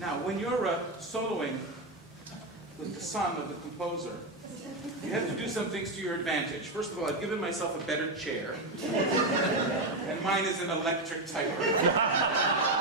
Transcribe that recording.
Now, when you're soloing with the son of the composer, you have to do some things to your advantage. First of all, I've given myself a better chair, and mine is an electric typewriter.